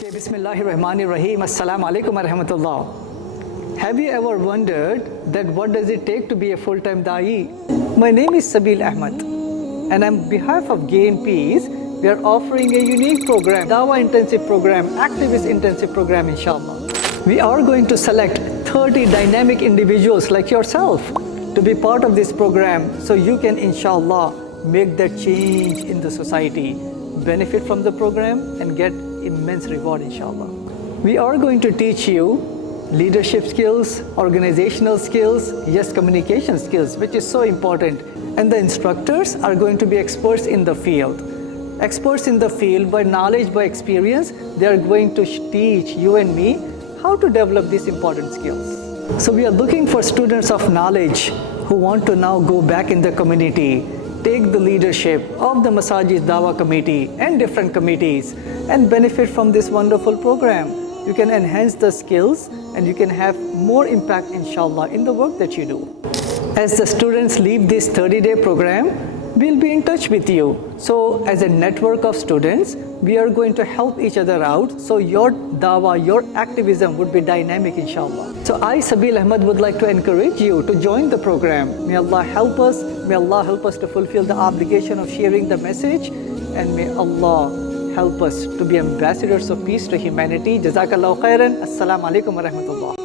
Okay, 𝗏𝗏𝗧𝗏 𝗏𝗏𝗧𝗏. Have you ever wondered that what does it take to be a full-time da'i? My name is Sabeel Ahmed, and on behalf of GainPeace, we are offering a unique program, Dawah Intensive Program, Activist Intensive Program, inshallah. We are going to select 30 dynamic individuals like yourself to be part of this program, so you can, inshallah, make that change in the society, benefit from the program, and get immense reward, inshallah. We are going to teach you leadership skills, organizational skills, yes, communication skills, which is so important. And the instructors are going to be experts in the field. Experts in the field by knowledge, by experience, they are going to teach you and me how to develop these important skills. So we are looking for students of knowledge who want to now go back in the community, take the leadership of the Masajid Dawah Committee and different committees and benefit from this wonderful program. You can enhance the skills and you can have more impact, inshallah, in the work that you do. As the students leave this 30-day program, we'll be in touch with you. So as a network of students, we are going to help each other out. So your dawah, your activism would be dynamic, inshallah. So I, Sabeel Ahmed, would like to encourage you to join the program. May Allah help us. May Allah help us to fulfill the obligation of sharing the message. And may Allah help us to be ambassadors of peace to humanity. Jazakallahu khairan. Assalamu alaikum wa rahmatullah.